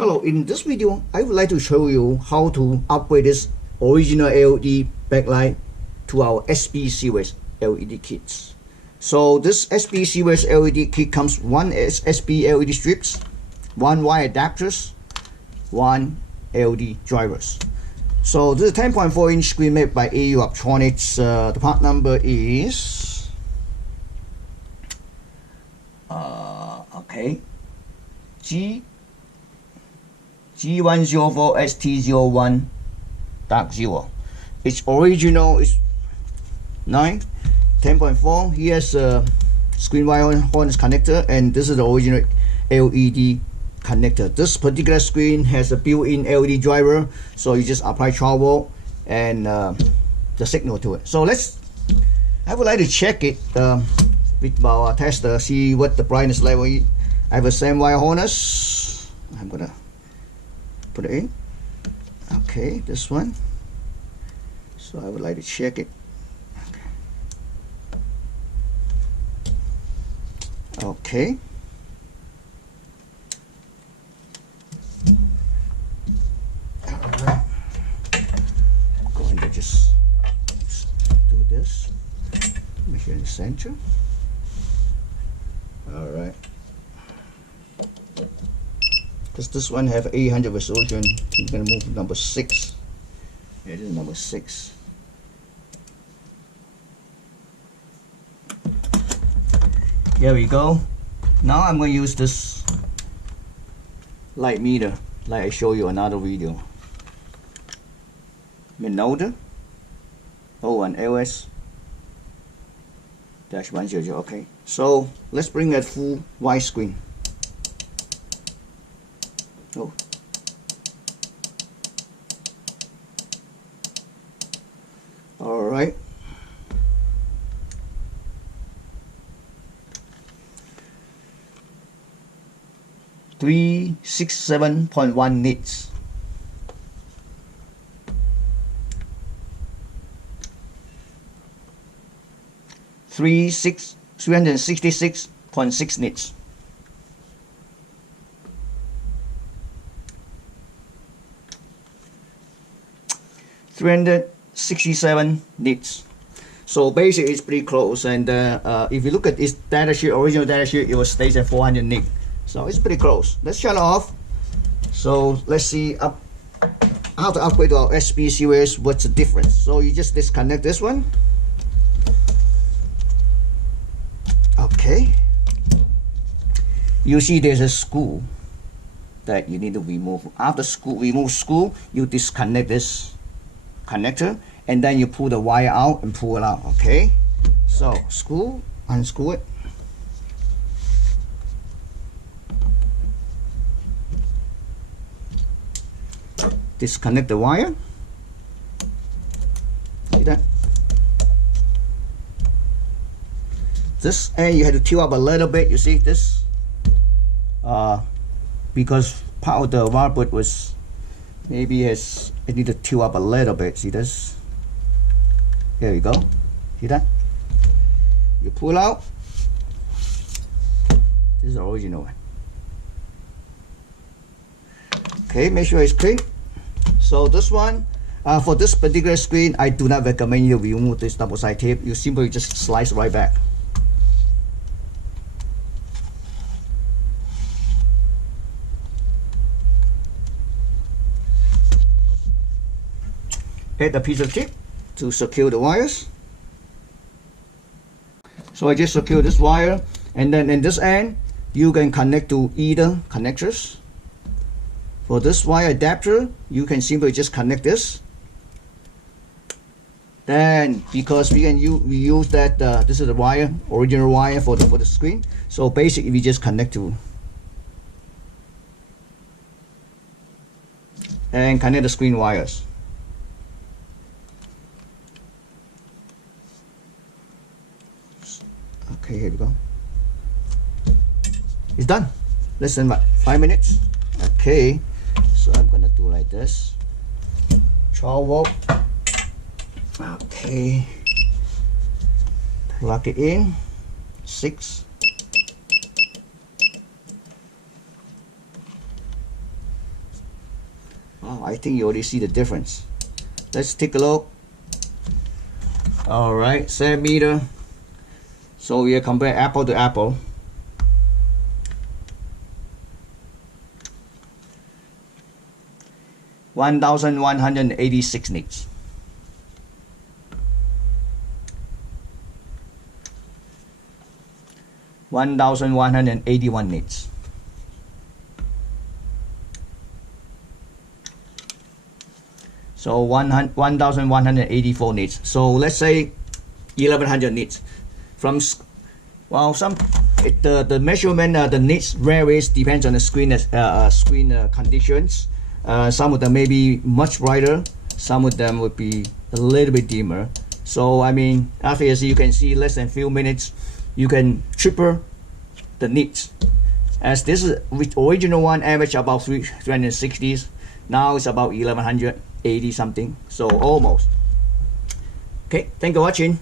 Hello, in this video, I would like to show you how to upgrade this original LED backlight to our SB series LED kits. So this SB series LED kit comes one SB LED strips, one wire adapters, one LED drivers. So this is a 10.4-inch screen made by AU Electronics. The part number is G104STN01.0. Its original is 10.4. Here's a screen wire harness connector, and this is the original LED connector. This particular screen has a built-in LED driver, so you just apply 12 volt and the signal to it. So I would like to check it with our tester, see what the brightness level is. I have a same wire harness. I'm gonna put it in. Okay, this one. So I would like to check it. Okay. Alright. I'm going to just do this. Make it in the center. Alright. Because this one have 800 resolution, I'm going to move to number 6. Yeah, this is number 6. Here we go. Now I'm going to use this light meter like I show you another video. Minolta 01 LS -100. Okay, so let's bring that full wide screen. Oh. All right. $367.1 nits. $366.6 nits. $367 nits. So basically it's pretty close, and if you look at its data sheet, original data sheet, it was stays at 400 nits. So it's pretty close. Let's shut it off. So let's see how to upgrade to our SB series. What's the difference? So you just disconnect this one. Okay. You see there's a screw that you need to remove. After remove screw, you disconnect this connector, and then you pull the wire out and pull it out. Okay. So unscrew it. Disconnect the wire. See that? This end you have to tilt up a little bit. You see this? Because part of the wire bud was maybe it need to tilt up a little bit. See this? There you go. See that? You pull out. This is the original one. Okay, make sure it's clean. So this one, for this particular screen, I do not recommend you remove this double side tape. You simply just slice right back. Add a piece of tape to secure the wires. So I just secure this wire, and then in this end, you can connect to either connectors. For this wire adapter, you can simply just connect this. Then, because we use that this is the wire, original wire for the screen. So basically, we just connect to and connect the screen wires. Okay, here we go. It's done. Less than what, 5 minutes. Okay. So I'm gonna do like this. 12 volt. Okay. Plug it in. 6. I think you already see the difference. Let's take a look. All right, centimeter. So we compare apple to apple. (1,186 nits). (1,181 nits). So 1,184 nits. So let's say 1,100 nits. From the measurement, the nits varies, depends on the screen conditions. Some of them may be much brighter, some of them would be a little bit dimmer. So I mean, after you can see less than few minutes, you can triple the nits. As this is with original one average about 360s, now it's about 1,180 something, so almost. Okay, thank you for watching.